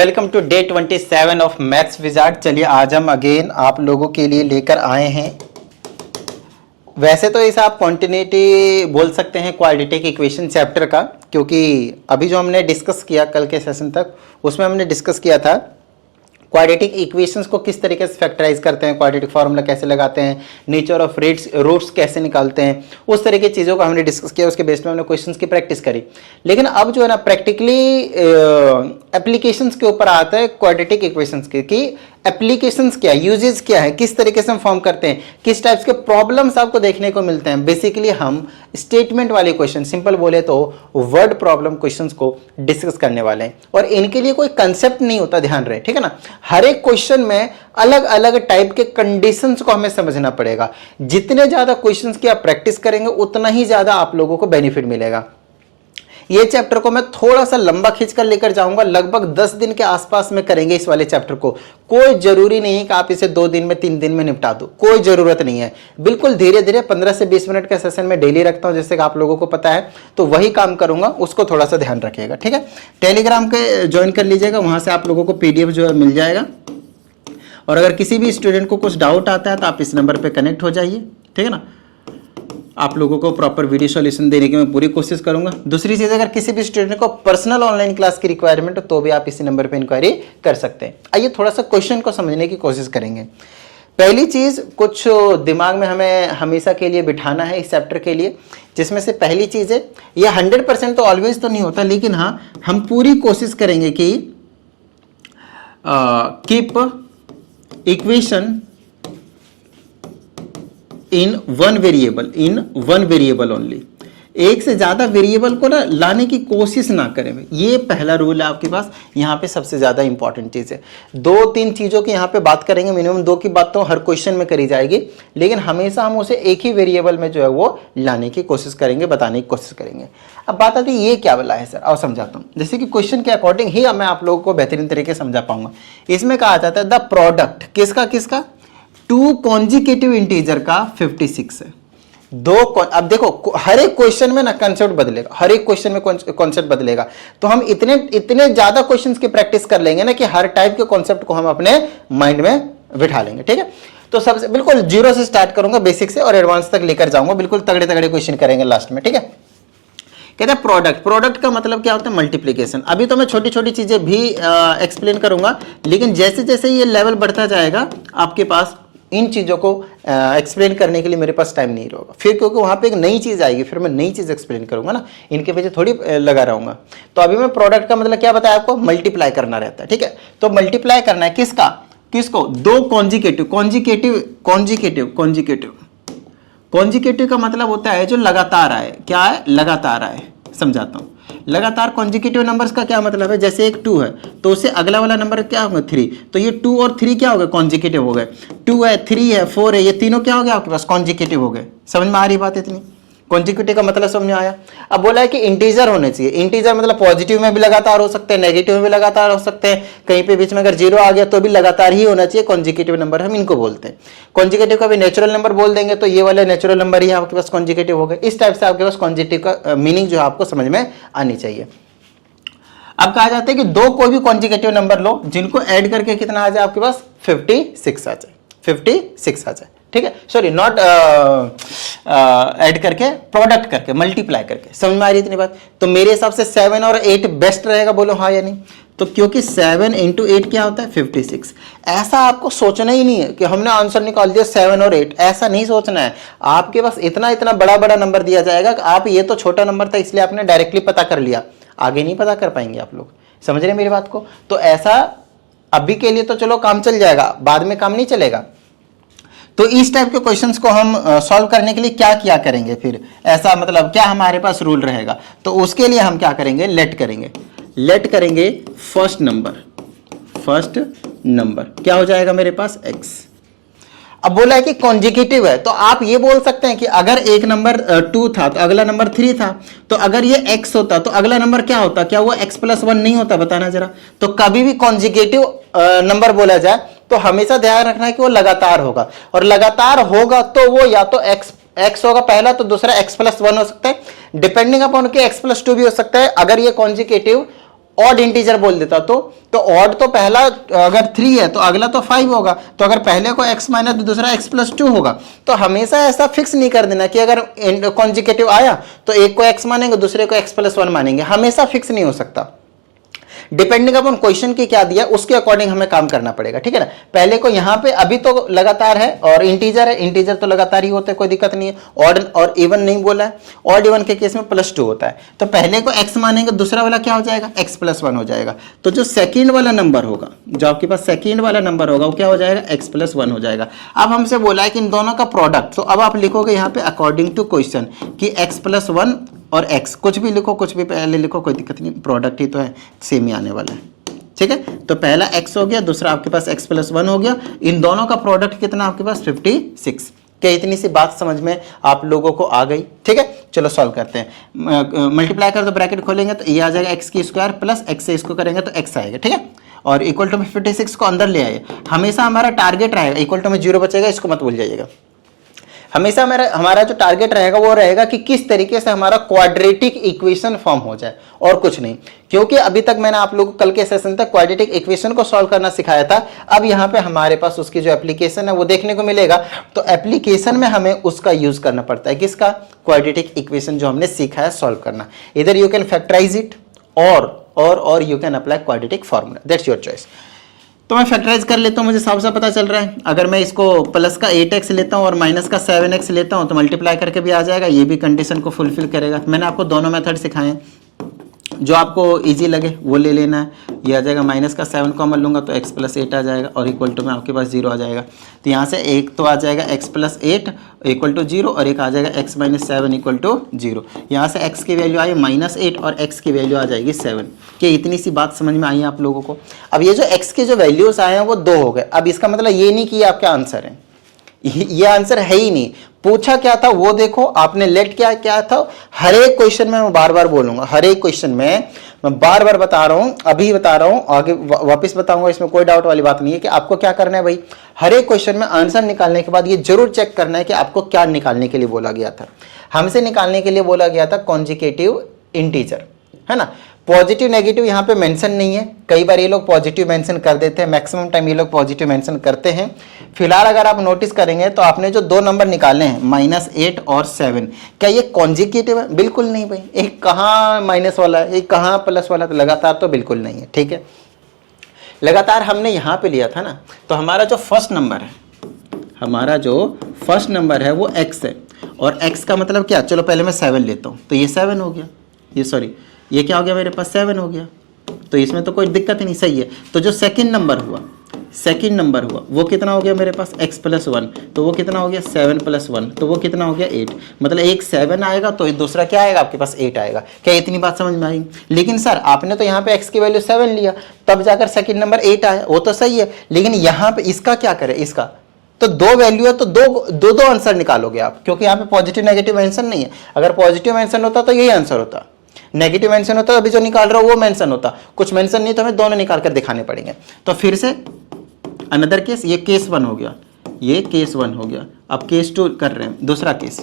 Welcome to day 27 of maths wizard. चलिए आज हम अगेन आप लोगों के लिए लेकर आए हैं। वैसे तो इसे आप कॉन्टिन्यूटी बोल सकते हैं क्वाड्रेटिक इक्वेशन चैप्टर का, क्योंकि अभी जो हमने डिस्कस किया कल के सेशन तक उसमें हमने डिस्कस किया था क्वाड्रेटिक इक्वेशंस को किस तरीके से फैक्टराइज करते हैं, क्वाड्रेटिक फार्मूला कैसे लगाते हैं, नेचर ऑफ रूट्स कैसे निकालते हैं, उस तरह की चीज़ों को हमने डिस्कस किया। उसके बेस में हमने क्वेश्चंस की प्रैक्टिस करी। लेकिन अब जो है ना प्रैक्टिकली एप्लीकेशंस के ऊपर आता है क्वाड्रेटिक इक्वेशंस के कि एप्लीकेशंस क्या है, यूजेस क्या है, किस तरीके से हम फॉर्म करते हैं, किस टाइप्स के प्रॉब्लम्स आपको देखने को मिलते हैं। बेसिकली हम स्टेटमेंट वाले क्वेश्चन, सिंपल बोले तो वर्ड प्रॉब्लम क्वेश्चंस को डिस्कस करने वाले हैं। और इनके लिए कोई कंसेप्ट नहीं होता, ध्यान रहे, ठीक है ना। हर एक क्वेश्चन में अलग अलग टाइप के कंडीशंस को हमें समझना पड़ेगा। जितने ज्यादा क्वेश्चंस की आप प्रैक्टिस करेंगे उतना ही ज्यादा आप लोगों को बेनिफिट मिलेगा। ये चैप्टर को मैं थोड़ा सा लंबा खींचकर लेकर जाऊंगा, लगभग 10 दिन के आसपास में करेंगे इस वाले चैप्टर को। कोई जरूरी नहीं है कि आप इसे 2 दिन में 3 दिन में निपटा दो, कोई जरूरत नहीं है। बिल्कुल धीरे धीरे 15 से 20 मिनट का सेशन में डेली रखता हूं, जैसे कि आप लोगों को पता है, तो वही काम करूंगा, उसको थोड़ा सा ध्यान रखिएगा, ठीक है। टेलीग्राम के ज्वाइन कर लीजिएगा, वहां से आप लोगों को PDF जो है मिल जाएगा। और अगर किसी भी स्टूडेंट को कुछ डाउट आता है तो आप इस नंबर पर कनेक्ट हो जाइए, ठीक है ना। आप लोगों को प्रॉपर वीडियो सॉल्यूशन देने की मैं पूरी कोशिश करूंगा। दूसरी चीज, अगर किसी भी स्टूडेंट को पर्सनल ऑनलाइन क्लास की रिक्वायरमेंट हो तो भी आप इसी नंबर पे इंक्वायरी कर सकते हैं। आइए थोड़ा सा क्वेश्चन को समझने की कोशिश करेंगे। पहली चीज कुछ दिमाग में हमें हमेशा के लिए बिठाना है इस चैप्टर के लिए, जिसमें से पहली चीज है, ये 100% तो ऑलवेज तो नहीं होता, लेकिन हाँ हम पूरी कोशिश करेंगे कि keep equation in one variable only. एक से ज्यादा वेरिएबल को ना लाने की कोशिश ना करें। ये पहला रूल है आपके पास। यहाँ पे सबसे ज्यादा इंपॉर्टेंट चीज है। 2-3 चीजों की यहाँ पे बात करेंगे, मिनिमम 2 की बात तो हर क्वेश्चन में करी जाएगी, लेकिन हमेशा हम उसे एक ही वेरिएबल में जो है वो लाने की कोशिश करेंगे, बताने की कोशिश करेंगे। अब बात आती है ये क्या वाला है सर, और समझाता हूँ। जैसे कि क्वेश्चन के अकॉर्डिंग ही मैं आप लोगों को बेहतरीन तरीके से समझा पाऊंगा। इसमें कहा जाता है द प्रोडक्ट किसका 2 कॉन्जिक्यूटिव इंटीजर का 56 है। अब देखो हर एक क्वेश्चन में ना कंसेप्ट बदलेगा, हर एक क्वेश्चन में कॉन्सेप्ट बदलेगा। तो हम इतने ज्यादा क्वेश्चंस की प्रैक्टिस कर लेंगे ना कि हर टाइप के कॉन्सेप्ट को हम अपने माइंड में बिठा लेंगे, ठीक है। तो सबसे बिल्कुल 0 से स्टार्ट करूंगा, बेसिक से और एडवांस तक लेकर जाऊंगा। बिल्कुल तगड़े तगड़े क्वेश्चन करेंगे लास्ट में, ठीक है। कहते हैं प्रोडक्ट का मतलब क्या होता है, मल्टीप्लीकेशन। अभी तो मैं छोटी छोटी चीजें भी एक्सप्लेन करूंगा, लेकिन जैसे जैसे ये लेवल बढ़ता जाएगा आपके पास इन चीज़ों को एक्सप्लेन करने के लिए मेरे पास टाइम नहीं रहेगा फिर, क्योंकि वहाँ पे एक नई चीज़ आएगी, फिर मैं नई चीज़ एक्सप्लेन करूँगा ना, इनके पीछे थोड़ी लगा रहूँगा। तो अभी मैं प्रोडक्ट का मतलब क्या बताया आपको, मल्टीप्लाई करना रहता है, ठीक है। तो मल्टीप्लाई करना है किसको 2 कॉन्जिक्यूटिव का मतलब होता है जो लगातार आए। क्या है, लगातार आए। समझाता हूँ। लगातार कॉन्जिक्यूटिव नंबर्स का क्या मतलब है, जैसे एक 2 है तो उससे अगला वाला नंबर क्या होगा 3, तो ये 2 और 3 क्या हो गए, कॉन्जिक्यूटिव हो गए। 2 है, 3 है, 4 है, ये तीनों क्या हो गया आपके पास, कॉन्जिक्यूटिव हो गए। समझ में आ रही बात इतनी, कॉन्जिक्यूटिव का मतलब समझ में आया। अब बोला है कि इंटीजर होने चाहिए। इंटीजर मतलब पॉजिटिव में भी लगातार हो सकते हैं, नेगेटिव में भी लगातार हो सकते हैं, कहीं पे बीच में अगर 0 आ गया तो भी लगातार ही होना चाहिए। कॉन्जिक्यूटिव नंबर हम इनको बोलते हैं। कॉन्जिक्यूटिव का भी नेचुरल नंबर बोल देंगे तो ये वाले नेचुरल नंबर ही आपके पास कॉन्जिक्यूटिव हो गए। इस टाइप से आपके पास कॉन्जिक्यूटिव का मीनिंग जो है आपको समझ में आनी चाहिए। अब कहा जाता है कि 2 कोई भी कॉन्जिक्यूटिव नंबर लो जिनको ऐड करके कितना आ जाए आपके पास 56 आ जाए, 56 आ जाए, ठीक है। सॉरी, नॉट ऐड करके, प्रोडक्ट करके, मल्टीप्लाई करके। समझ में आ रही इतनी बात। तो मेरे हिसाब से 7 और 8 बेस्ट रहेगा, बोलो हाँ या नहीं। तो क्योंकि 7 × 8 क्या होता है 56। ऐसा आपको सोचना ही नहीं है कि हमने आंसर निकाल दिया 7 और 8, ऐसा नहीं सोचना है। आपके पास इतना इतना बड़ा बड़ा नंबर दिया जाएगा कि आप, ये तो छोटा नंबर था इसलिए आपने डायरेक्टली पता कर लिया, आगे नहीं पता कर पाएंगे आप लोग। समझ रहे मेरी बात को। तो ऐसा अभी के लिए तो चलो काम चल जाएगा, बाद में काम नहीं चलेगा। तो इस टाइप के क्वेश्चंस को हम सॉल्व करने के लिए क्या किया करेंगे फिर, ऐसा मतलब क्या हमारे पास रूल रहेगा। तो उसके लिए हम क्या करेंगे, लेट करेंगे फर्स्ट नंबर क्या हो जाएगा मेरे पास, x। अब बोला है कि कॉन्जिक्यूटिव है, तो आप ये बोल सकते हैं कि अगर एक नंबर 2 था तो अगला नंबर 3 था, तो अगर ये x होता तो अगला नंबर क्या होता, क्या वो x+1 नहीं होता, बताना जरा। तो कभी भी कॉन्जिक्यूटिव नंबर बोला जाए तो हमेशा ध्यान रखना है कि वो लगातार होगा, और लगातार होगा तो वो या तो x होगा पहला, तो दूसरा x+1 हो सकता है, डिपेंडिंग अपॉन के x+2 भी हो सकता है, अगर ये कॉन्जिक्यूटिव ऑड इंटीजर बोल देता तो ऑड तो पहला अगर 3 है तो अगला तो 5 होगा, तो अगर पहले को x माइनस तो दूसरा x प्लस 2 होगा। तो हमेशा ऐसा फिक्स नहीं कर देना कि अगर कॉन्जिकेटिव आया तो एक को x मानेंगे दूसरे को x प्लस 1 मानेंगे, हमेशा फिक्स नहीं हो सकता। डिपेंडिंग अपन क्वेश्चन की क्या दिया उसके अकॉर्डिंग हमें काम करना पड़ेगा, ठीक है ना। पहले को यहाँ पे अभी तो लगातार है और इंटीजर है, इंटीजर तो लगातार ही होते हैं, कोई दिक्कत नहीं है। ऑड और इवन नहीं बोला है, ऑड इवन के केस में प्लस 2 होता है। तो पहले को x मानेंगे दूसरा वाला क्या हो जाएगा, x प्लस 1 हो जाएगा। तो जो सेकेंड वाला नंबर होगा, जो आपके पास सेकेंड वाला नंबर होगा वो क्या हो जाएगा, x प्लस 1 हो जाएगा। अब हमसे बोला है कि इन दोनों का प्रोडक्ट, तो अब आप लिखोगे यहाँ पे अकॉर्डिंग टू क्वेश्चन कि x प्लस 1 और x, कुछ भी लिखो कुछ भी पहले लिखो, कोई दिक्कत नहीं, प्रोडक्ट ही तो है, सेम ही आने वाला है, ठीक है। तो पहला x हो गया, दूसरा आपके पास x प्लस 1 हो गया, इन दोनों का प्रोडक्ट कितना आपके पास 56। क्या इतनी सी बात समझ में आप लोगों को आ गई, ठीक है। चलो सॉल्व करते हैं। मल्टीप्लाई कर दो, ब्रैकेट खोलेंगे तो ये आ जाएगा x की स्क्वायर प्लस x से इसको करेंगे तो x आएगा, ठीक है। और इक्वल टू में 56 को अंदर ले आए, हमेशा हमारा टारगेट रहेगा, इक्वल टू में 0 बचेगा, इसको मत भूल जाइएगा। हमेशा हमारा जो टारगेट रहेगा वो रहेगा कि किस तरीके से हमारा क्वाड्रेटिक इक्वेशन फॉर्म हो जाए और कुछ नहीं। क्योंकि अभी तक मैंने आप लोगों को कल के सेशन तक क्वाड्रेटिक इक्वेशन को सॉल्व करना सिखाया था, अब यहाँ पे हमारे पास उसकी जो एप्लीकेशन है वो देखने को मिलेगा। तो एप्लीकेशन में हमें उसका यूज करना पड़ता है, किसका, क्वाड्रेटिक इक्वेशन जो हमने सीखा है सॉल्व करना। इधर यू कैन फैक्टराइज इट और you can apply quadratic formula, that's your choice. तो मैं फैक्टराइज कर लेता हूँ, मुझे साफ साफ पता चल रहा है। अगर मैं इसको प्लस का 8x लेता हूँ और माइनस का 7x लेता हूँ तो मल्टीप्लाई करके भी आ जाएगा, ये भी कंडीशन को फुलफिल करेगा। मैंने आपको दोनों मेथड सिखाए हैं, जो आपको इजी लगे वो ले लेना है। ये आ जाएगा माइनस का 7 कॉमन लूँगा तो x प्लस 8 आ जाएगा और इक्वल टू में आपके पास 0 आ जाएगा। तो यहाँ से एक तो आ जाएगा x प्लस 8 इक्वल टू 0 और एक आ जाएगा x माइनस 7 इक्वल टू 0। यहाँ से x की वैल्यू आई -8 और x की वैल्यू आ जाएगी 7। क्या इतनी सी बात समझ में आई है आप लोगों को। अब ये जो x के जो वैल्यूज़ आए हैं वो 2 हो गए। अब इसका मतलब ये नहीं कि ये आपका आंसर है, ये आंसर है ही नहीं। पूछा क्या था वो देखो, आपने लेट क्या था। हर एक क्वेश्चन में मैं बार बार बोलूंगा, हर एक क्वेश्चन में मैं बार बार बता रहा हूं, अभी बता रहा हूं, आगे वापस बताऊंगा, इसमें कोई डाउट वाली बात नहीं है कि आपको क्या करना है भाई। हर एक क्वेश्चन में आंसर निकालने के बाद ये जरूर चेक करना है कि आपको क्या निकालने के लिए बोला गया था। हमसे निकालने के लिए बोला गया था कॉन्जिकेटिव इंटीजर, है ना। पॉजिटिव नेगेटिव यहाँ पे मेंशन नहीं है, कई बार ये लोग पॉजिटिव मेंशन कर देते हैं, मैक्सिमम टाइम ये लोग पॉजिटिव मेंशन करते हैं। फिलहाल अगर आप नोटिस करेंगे तो आपने जो 2 नंबर निकाले हैं -8 और 7, क्या ये कॉन्जिकेटिव है? बिल्कुल नहीं भाई, एक कहाँ माइनस वाला है, एक कहाँ प्लस वाला, तो लगातार तो बिल्कुल नहीं है, ठीक है। लगातार हमने यहाँ पे लिया था ना, तो हमारा जो फर्स्ट नंबर है वो x है, और x का मतलब क्या, चलो पहले मैं 7 लेता हूँ, तो ये 7 हो गया, ये क्या हो गया मेरे पास 7 हो गया, तो इसमें तो कोई दिक्कत ही नहीं, सही है। तो जो सेकंड नंबर हुआ वो कितना हो गया मेरे पास x प्लस 1, तो वो कितना हो गया 7 प्लस 1, तो वो कितना हो गया 8। मतलब एक 7 आएगा तो दूसरा क्या आएगा आपके पास 8 आएगा। क्या इतनी बात समझ में आई। लेकिन सर आपने तो यहाँ पे x की वैल्यू 7 लिया, तब जाकर सेकेंड नंबर 8 आया, वो तो सही है, लेकिन यहाँ पे इसका क्या करें, इसका तो 2 वैल्यू है तो दो आंसर निकालोगे आप, क्योंकि यहाँ पे पॉजिटिव नेगेटिव मेंशन नहीं है। अगर पॉजिटिव मेंशन होता तो यही आंसर होता, नेगेटिव मेंशन होता अभी जो निकाल रहा हूं वो मेंशन होता, कुछ मेंशन नहीं तो हमें दोनों निकाल कर दिखाने पड़ेंगे। तो फिर से अनदर केस, ये केस 1 हो गया, ये केस 1 हो गया। अब केस 2 कर रहे हैं, दूसरा केस।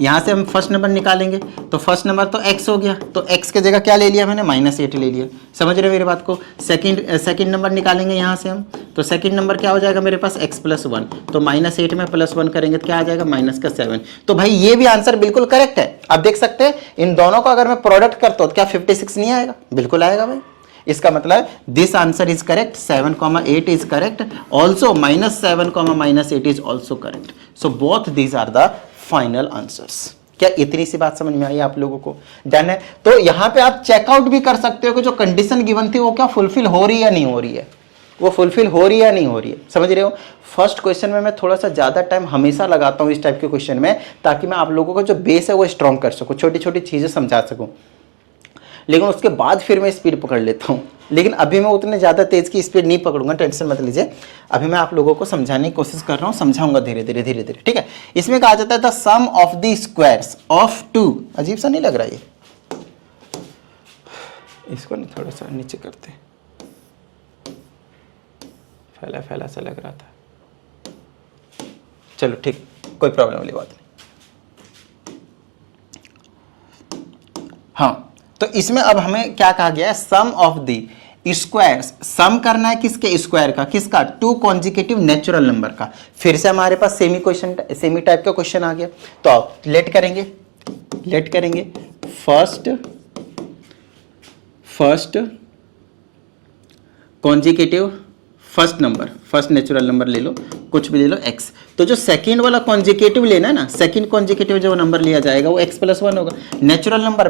यहाँ से हम फर्स्ट नंबर निकालेंगे, तो फर्स्ट नंबर तो x हो गया, तो x के जगह क्या ले लिया मैंने, -8 ले लिया। समझ रहे हो मेरी बात को। सेकंड नंबर निकालेंगे यहाँ से हम, तो सेकंड नंबर क्या हो जाएगा मेरे पास x प्लस 1, तो -8 में +1 करेंगे तो क्या आ जाएगा -7। तो भाई ये भी आंसर बिल्कुल करेक्ट है। आप देख सकते हैं इन दोनों का अगर मैं प्रोडक्ट करता हूँ तो क्या 56 नहीं आएगा, बिल्कुल आएगा भाई। इसका मतलब this answer is correct, 7,8 is correct, also -7, -8 is also correct. So both these are the final answers. क्या इतनी सी बात समझ में आई आप लोगों को, डन है। तो यहां पे आप चेकआउट भी कर सकते हो कि जो कंडीशन गिवन थी वो क्या फुलफिल हो रही है या नहीं हो रही है, वो फुलफिल हो रही है या नहीं हो रही है, समझ रहे हो। फर्स्ट क्वेश्चन में मैं थोड़ा सा ज्यादा टाइम हमेशा लगाता हूं इस टाइप के क्वेश्चन में, ताकि मैं आप लोगों का जो बेस है वो स्ट्रॉन्ग कर सकूं, छोटी छोटी चीजें समझा सकूं, लेकिन उसके बाद फिर मैं स्पीड पकड़ लेता हूँ। लेकिन अभी मैं उतने ज़्यादा तेज़ की स्पीड नहीं पकड़ूंगा, टेंशन मत लीजिए। अभी मैं आप लोगों को समझाने की कोशिश कर रहा हूँ, समझाऊंगा धीरे धीरे, ठीक है। इसमें कहा जाता है the sum of the squares of 2, अजीब सा नहीं लग रहा ये, इसको ना थोड़ा सा नीचे करते, फैला सा लग रहा था, चलो ठीक, कोई प्रॉब्लम वाली बात नहीं। हाँ, तो इसमें अब हमें क्या कहा गया है, सम ऑफ द स्क्वायर, सम करना है किसके, स्क्वायर का, किसका, टू कॉन्जिक्यूटिव नेचुरल नंबर का। फिर से हमारे पास सेमी टाइप का क्वेश्चन आ गया। तो आप लेट करेंगे first consecutive, first natural number ले लो, कुछ भी ले लो x। तो जो सेकंड वाला कॉन्जिक्यूटिव लेना है ना, सेकंड कॉन्जिक्यूटिव जो नंबर लिया जाएगा वो x+1 होगा। नेचुरल नंबर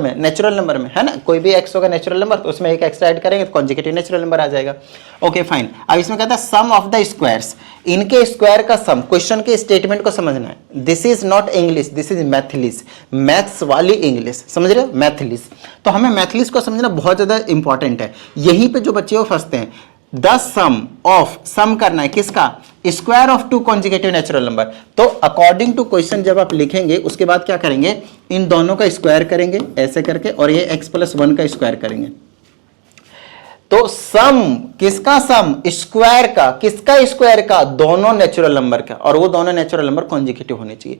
में है ना, कोई भी x होगा नेचुरल नंबर, तो उसमें एक एक्स्ट्रा ऐड करेंगे तो कॉन्जिक्यूटिव नेचुरल नंबर आ जाएगा। Okay fine. अब इसमें कहता है सम ऑफ द स्क्वायर्स, इनके स्क्वायर का सम। क्वेश्चन के स्टेटमेंट को समझना है। This is not English, this is mathlish, maths वाली इंग्लिश, समझ रहे हो, मैथिलीस। तो हमें मैथिलीस को समझना बहुत ज्यादा इंपॉर्टेंट है। यहीं पे जो बच्चे वो फंसते हैं। द सम करना है किसका, square of two consecutive natural number. तो अकॉर्डिंग टू क्वेश्चन जब आप लिखेंगे उसके बाद क्या करेंगे, इन दोनों का स्क्वायर करेंगे ऐसे करके, और ये x+1 का स्क्वायर करेंगे। तो सम किसका, सम स्क्वायर का, किसका स्क्वायर का, दोनों नेचुरल नंबर का, और वो दोनों नेचुरल नंबर कॉन्जिक्यूटिव होने चाहिए।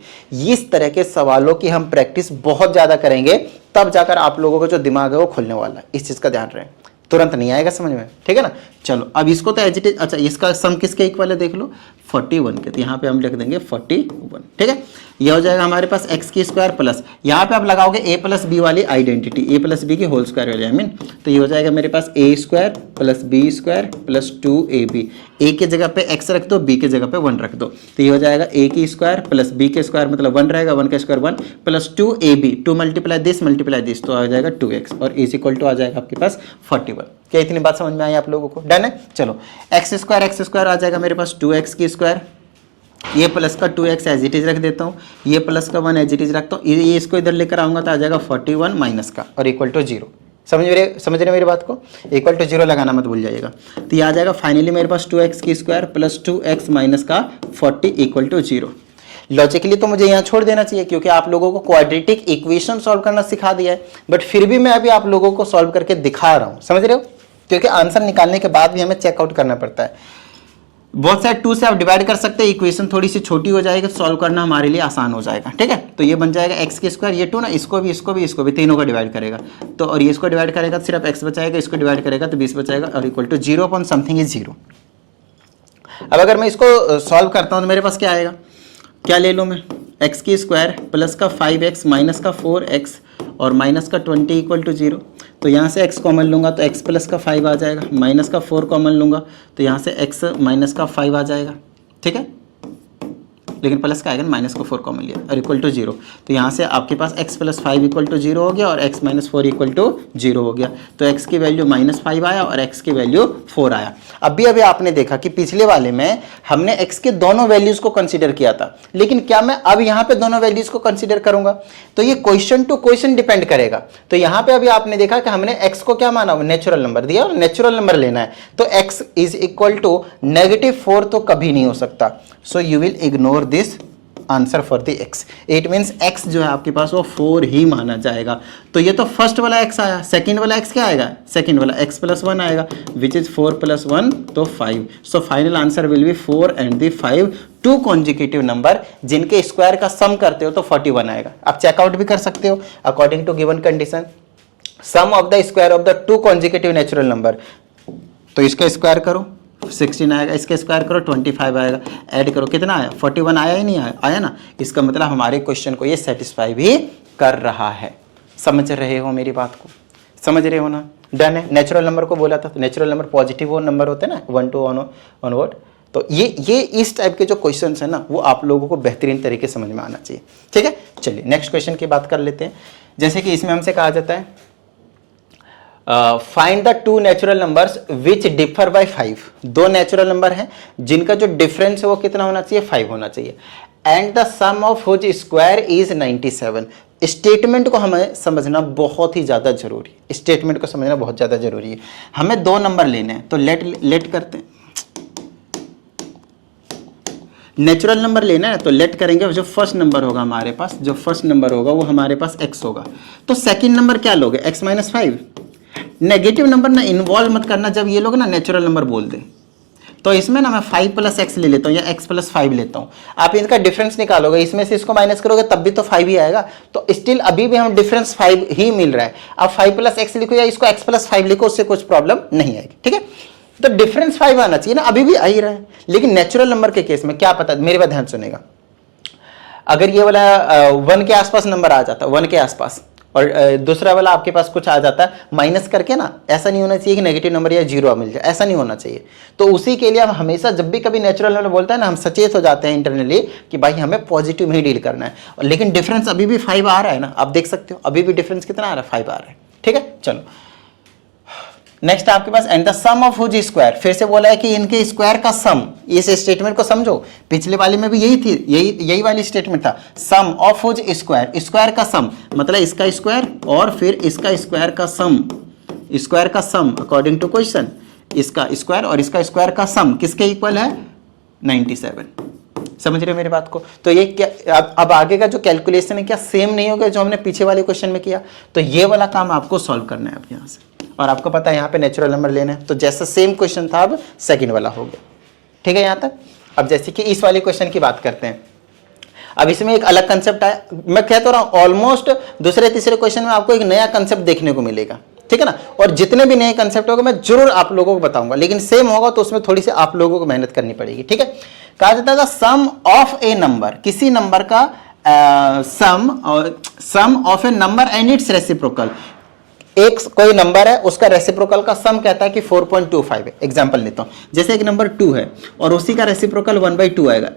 इस तरह के सवालों की हम प्रैक्टिस बहुत ज्यादा करेंगे, तब जाकर आप लोगों का जो दिमाग है वो खुलने वाला है। इस चीज का ध्यान रखें, तुरंत नहीं आएगा समझ में, ठीक है ना। चलो अब इसको तो एज इट इज, अच्छा इसका सम किसके इक्वल है देख लो, 41 के। तो यहाँ पे हम लिख देंगे 41, ठीक है। ये हो जाएगा हमारे पास x की स्क्वायर प्लस, यहाँ पे आप लगाओगे a+b वाली आइडेंटिटी, a+b की होल स्क्वायर वाली, आई मीन। तो ये हो जाएगा मेरे पास a² + b² + 2ab। a के जगह पे x रख दो, b के जगह पे 1 रख दो। तो ये हो जाएगा a की स्क्वायर + b के स्क्वायर मतलब 1 रहेगा, 1 का स्क्वायर 1 + 2ab, 2 मल्टीप्लाई दिस तो आ जाएगा 2x, और इज इक्वल टू आ जाएगा आपके पास 41। क्या इतनी बात समझ में आई आप लोगों को, डन है। चलो x² आ जाएगा मेरे पास 2x की स्क्वायर, ये प्लस का 2x एज इट इज रख देता हूँ, ये प्लस का 1 एज इट इज रखता हूँ, ये इसको इधर लेकर आऊंगा तो आ जाएगा 41 माइनस का और इक्वल टू 0। समझ रहे मेरी बात को, इक्वल टू 0 लगाना मत भूल जाइएगा। तो ये आ जाएगा फाइनली मेरे पास 2x की स्क्वायर प्लस 2x माइनस का 40 इक्वल टू 0। लॉजिकली तो मुझे यहाँ छोड़ देना चाहिए क्योंकि आप लोगों को क्वाड्रेटिक इक्वेशन सॉल्व करना सिखा दिया है, बट फिर भी मैं अभी आप लोगों को सॉल्व करके दिखा रहा हूँ, समझ रहे हो, क्योंकि आंसर निकालने के बाद भी हमें चेकआउट करना पड़ता है। बहुत सारे 2 से आप डिवाइड कर सकते हैं, इक्वेशन थोड़ी सी छोटी हो जाएगी तो सॉल्व करना हमारे लिए आसान हो जाएगा, ठीक है। तो ये बन जाएगा x की स्क्वायर, ये 2 ना, इसको भी तीनों का डिवाइड करेगा तो, और ये इसको डिवाइड करेगा तो सिर्फ x बचाएगा, इसको डिवाइड करेगा तो 20 बचाएगा, और equal to 0 upon something is 0। अब अगर मैं इसको सॉल्व करता हूँ तो मेरे पास क्या आएगा, क्या ले लूँ मैं, x की स्क्वायर प्लस का 5x माइनस का 4x और माइनस का 20 इक्वल टू 0। तो यहाँ से x कॉमन लूँगा तो x प्लस का 5 आ जाएगा, माइनस का 4 कॉमन लूँगा तो यहाँ से x माइनस का 5 आ जाएगा, ठीक है, लेकिन प्लस का आएगा, माइनस को 4 कॉमन लिया और इक्वल टू 0। तो यहाँ से आपके पास x प्लस 5 इक्वल टू 0 हो गया और x माइनस 4 इक्वल टू 0 हो गया। तो x की वैल्यू -5 आया और x की वैल्यू 4 आया। अभी आपने देखा कि पिछले वाले में हमने x के दोनों वैल्यूज को कंसीडर किया था, लेकिन क्या मैं अब यहाँ पे दोनों वैल्यूज को कंसीडर करूंगा, तो ये क्वेश्चन टू क्वेश्चन डिपेंड करेगा। तो यहाँ पे अभी आपने देखा कि हमने x को क्या माना, नेचुरल नंबर दिया और नेचुरल नंबर लेना है, तो x इज इक्वल टू -4 तो कभी नहीं हो सकता। So you will ignore this answer for the x। It means x जो है आपके पास वो 4 ही माना जाएगा। तो ये तो फर्स्ट वाला x आया, सेकंड वाला x क्या आएगा, सेकंड वाला x प्लस 1 आएगा विच इज 4 + 1 तो 5। So final answer will be 4 and the 5, 2 consecutive number जिनके स्क्वायर का सम करते हो तो 41 आएगा। आप चेकआउट भी कर सकते हो according to given condition, sum of the square of the 2 consecutive natural number. तो इसका स्क्वायर करो 16 आएगा, इसके स्क्वायर करो 25 आएगा, ऐड करो कितना आया 41 आया ही नहीं आया ना। इसका मतलब हमारे क्वेश्चन को ये सेटिस्फाई भी कर रहा है। समझ रहे हो मेरी बात को, समझ रहे हो ना, डन है। नेचुरल नंबर को बोला था, तो नेचुरल नंबर पॉजिटिव नंबर होते हैं ना 1 to ऑनवर्ड। तो ये इस टाइप के जो क्वेश्चन है ना वो आप लोगों को बेहतरीन तरीके समझ में आना चाहिए, ठीक है। चलिए नेक्स्ट क्वेश्चन की बात कर लेते हैं। जैसे कि इसमें हमसे कहा जाता है find the 2 natural numbers which differ by 5। 2 natural number हैं जिनका जो डिफरेंस है वो कितना होना चाहिए, 5 होना चाहिए, and the sum of which square is 97। Statement को हमें समझना बहुत ही ज्यादा जरूरी है, स्टेटमेंट को समझना बहुत ज्यादा जरूरी है। हमें 2 नंबर लेने हैं तो लेट करते हैं, नेचुरल नंबर लेना है तो लेट करेंगे। जो फर्स्ट नंबर होगा हमारे पास, जो फर्स्ट नंबर होगा वो हमारे पास x होगा, तो सेकंड नंबर क्या लोगे, x -5। नेगेटिव नंबर ना इन्वॉल्व मत करना जब ये लोग ना नेचुरल नंबर बोल दे, तो इसमें ना मैं 5 + x ले लेता हूँ या x + 5 लेता हूँ। आप इनका डिफरेंस निकालोगे, इसमें से इसको माइनस करोगे तब भी तो 5 ही आएगा, तो स्टिल अभी भी हम डिफरेंस 5 ही मिल रहा है। आप 5 + x लिखो या इसको x + 5 लिखो, उससे कुछ प्रॉब्लम नहीं आएगी, ठीक है। तो डिफरेंस 5 आना चाहिए ना, अभी भी आ ही रहा है। लेकिन नेचुरल नंबर के केस में क्या पता, मेरे बात ध्यान सुनेगा, अगर ये वाला 1 के आसपास नंबर आ जाता, 1 के आसपास, और दूसरा वाला आपके पास कुछ आ जाता है माइनस करके ना, ऐसा नहीं होना चाहिए कि नेगेटिव नंबर या जीरो मिल जाए, ऐसा नहीं होना चाहिए। तो उसी के लिए हम हमेशा जब भी कभी नेचुरल नंबर बोलता है ना, हम सचेत हो जाते हैं इंटरनली कि भाई हमें पॉजिटिव में ही डील करना है। लेकिन डिफरेंस अभी भी 5 आ रहा है ना, आप देख सकते हो अभी भी डिफरेंस कितना आ रहा है, 5 आ रहा है, ठीक है। चलो नेक्स्ट आपके पास and the sum of whose square, फिर से बोला है कि इनके स्क्वायर का सम, इस स्टेटमेंट को समझो, पिछले वाले में भी यही थी, यही वाली स्टेटमेंट था, सम ऑफ हुज स्क्वायर, स्क्वायर का सम मतलब इसका स्क्वायर और फिर इसका स्क्वायर का सम, स्क्वायर का सम अकॉर्डिंग टू क्वेश्चन, इसका स्क्वायर और इसका स्क्वायर का सम किसके इक्वल है, 97। समझ रहे हो मेरी बात को। तो ये क्या अब आगे का जो कैलकुलेशन है क्या सेम नहीं होगा जो हमने पीछे वाले क्वेश्चन में किया, तो ये वाला काम आपको सॉल्व करना है अब यहाँ से, और आपको पता है यहाँ पे नेचुरल नंबर लेना है, तो जैसा सेम क्वेश्चन था अब सेकंड वाला हो गया, ठीक है यहाँ तक। अब जैसे कि इस वाले क्वेश्चन की बात करते हैं, अब इसमें एक अलग कंसेप्ट है, मैं कहता रहा हूँ ऑलमोस्ट दूसरे तीसरे क्वेश्चन में आपको एक नया कंसेप्ट देखने को मिलेगा, ठीक है ना। और जितने भी नए कंसेप्ट होंगे मैं जरूर आप लोगों को बताऊंगा, लेकिन सेम होगा तो उसमें थोड़ी सी आप लोगों को मेहनत करनी पड़ेगी, ठीक है। कहा जाता है सम ऑफ ए नंबर, किसी नंबर का sum of a number and its reciprocal, एक कोई नंबर है उसका रेसिप्रोकल का सम कहता है कि 4.25 है। एग्जांपल लेता हूं, जैसे एक नंबर 2 है और उसी का रेसिप्रोकल 1/2 आएगा,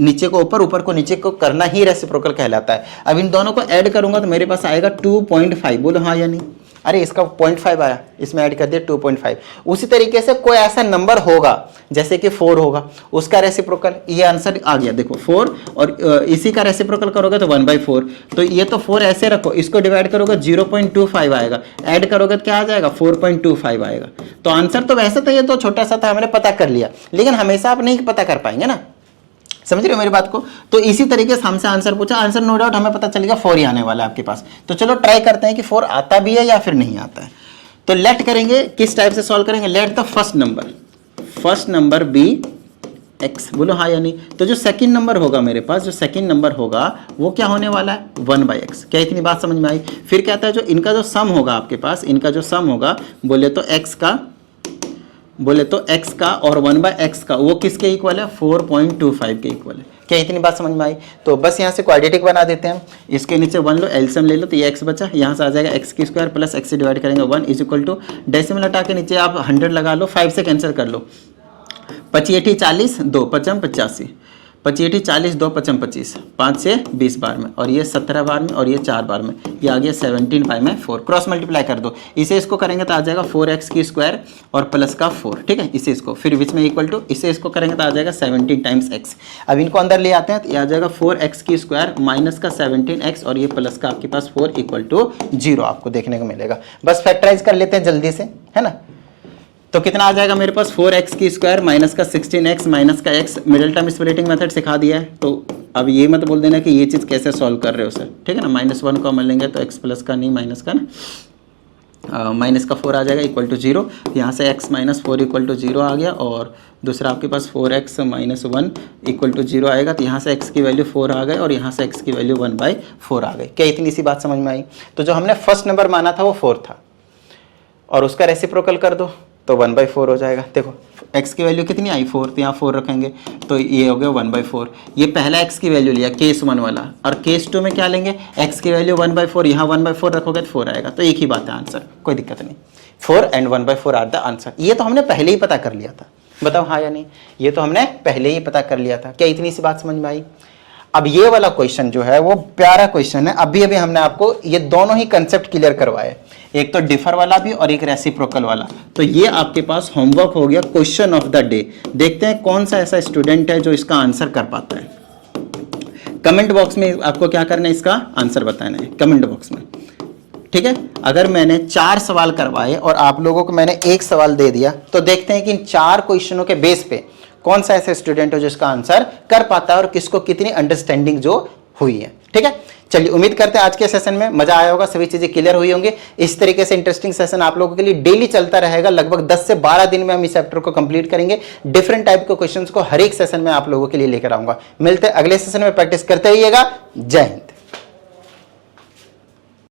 नीचे को ऊपर, ऊपर को नीचे को करना ही रेसिप्रोकल कहलाता है। अब इन दोनों को ऐड करूंगा तो मेरे पास आएगा 2.5, बोलो हाँ या नहीं। अरे इसका 0.5 आया, इसमें ऐड कर दिया 2.5। उसी तरीके से कोई ऐसा नंबर होगा जैसे कि 4 होगा, उसका रेसिप्रोकल, ये आंसर आ गया देखो 4, और इसी का रेसिप्रोकल करोगे तो 1/4, तो ये तो 4 ऐसे रखो, इसको डिवाइड करोगे 0.25 आएगा, ऐड करोगे तो क्या आ जाएगा 4.25 आएगा। तो आंसर तो वैसे तो ये तो छोटा सा था, हमने पता कर लिया, लेकिन हमेशा आप नहीं पता कर पाएंगे ना, समझ रहे हो मेरी बात को। तो इसी तरीके से हमसे आंसर पूछा, आंसर नो डाउट हमें पता चलेगा 4 ही आने वाला है आपके पास। तो चलो ट्राई करते हैं कि 4 आता भी है या फिर नहीं आता है। तो लेट करेंगे, किस टाइप से सॉल्व करेंगे, let the first number be x, बोलो हाँ या नहीं। तो जो सेकंड नंबर होगा मेरे पास, जो सेकंड नंबर होगा वो क्या होने वाला है 1/x। क्या इतनी बात समझ में आई। फिर कहता है जो इनका जो सम होगा आपके पास, इनका जो सम होगा बोले तो x का और 1/x का, वो किसके इक्वल है 4.25 के इक्वल है। क्या इतनी बात समझ में आई। तो बस यहाँ से क्वाड्रेटिक बना देते हैं, इसके नीचे 1 लो, एलसीएम ले लो, तो ये x बचा, यहाँ से आ जाएगा x² प्लस x से डिवाइड करेंगे 1 इज इक्वल टू, डेसिमल हटा के नीचे आप 100 लगा लो, 5 से कैंसिल कर लो, 25 40 2 55 85, 25 40 2 55 25, 5 से 20 बार में, और ये 17 बार में, और ये 4 बार में, ये आ गया 17/4। क्रॉस मल्टीप्लाई कर दो, इसे इसको करेंगे तो आ जाएगा 4x² और प्लस का 4, ठीक है, इसे इसको फिर बीच में इक्वल टू, इसे इसको करेंगे तो आ जाएगा 17 टाइम्स x। अब इनको अंदर ले आते हैं तो ये आ जाएगा 4x² माइनस का 17x और ये प्लस का आपके पास 4 इक्वल टू 0 आपको देखने को मिलेगा। बस फैक्टराइज कर लेते हैं जल्दी से, है ना। तो कितना आ जाएगा मेरे पास 4x² माइनस का 16x माइनस का x, middle term splitting method सिखा दिया है। तो अब ये मत बोल देना कि ये चीज़ कैसे सॉल्व कर रहे हो सर, ठीक है ना। -1 कॉमन लेंगे तो x प्लस का नहीं माइनस का ना, माइनस का 4 आ जाएगा इक्वल टू 0। यहाँ से x - 4 इक्वल टू 0 आ गया, और दूसरा आपके पास 4x - 1 इक्वल टू 0 आएगा, तो यहाँ से x की वैल्यू 4 आ गई और यहाँ से x की वैल्यू 1/4 आ गई। क्या इतनी सी बात समझ में आई। तो जो हमने फर्स्ट नंबर माना था वो 4 था, और उसका रेसिप्रोकल कर दो तो 1/4 हो जाएगा। देखो x की वैल्यू कितनी आई 4, तो यहाँ 4 रखेंगे तो ये हो गया 1/4। ये पहला x की वैल्यू लिया केस 1 वाला, और केस 2 में क्या लेंगे x की वैल्यू 1/4, यहाँ 1/4 रखोगे तो 4 आएगा। तो एक ही बात है आंसर, कोई दिक्कत नहीं। 4 एंड 1/4 आर द आंसर। ये तो हमने पहले ही पता कर लिया था, बताओ हाँ या नहीं। ये तो हमने पहले ही पता कर लिया था। क्या इतनी सी बात समझ में आई। अब ये वाला क्वेश्चन जो है वो प्यारा क्वेश्चन है। अभी अभी हमने आपको ये दोनों ही कंसेप्ट क्लियर करवाए, एक तो डिफर वाला भी और एक रेसिप्रोकल वाला। तो ये आपके पास होमवर्क हो गया, क्वेश्चन ऑफ द डे। देखते हैं कौन सा ऐसा स्टूडेंट है जो इसका आंसर कर पाता है। कमेंट बॉक्स में आपको क्या करना है, इसका आंसर बताना है कमेंट बॉक्स में, ठीक है। अगर मैंने 4 सवाल करवाए और आप लोगों को मैंने 1 सवाल दे दिया, तो देखते हैं कि इन 4 क्वेश्चनों के बेस पे कौन सा ऐसा स्टूडेंट है जो इसका आंसर कर पाता है और किसको कितनी अंडरस्टैंडिंग जो हुई है। ठीक है, चलिए उम्मीद करते हैं आज के सेशन में मजा आया होगा, सभी चीजें क्लियर हुई होंगी। इस तरीके से इंटरेस्टिंग सेशन आप लोगों के लिए डेली चलता रहेगा, लगभग 10 से 12 दिन में हम इस चैप्टर को कंप्लीट करेंगे। डिफरेंट टाइप के क्वेश्चंस को हर एक सेशन में आप लोगों के लिए लेकर आऊंगा। मिलते हैं अगले सेशन में, प्रैक्टिस करते रहिएगा। जय हिंद।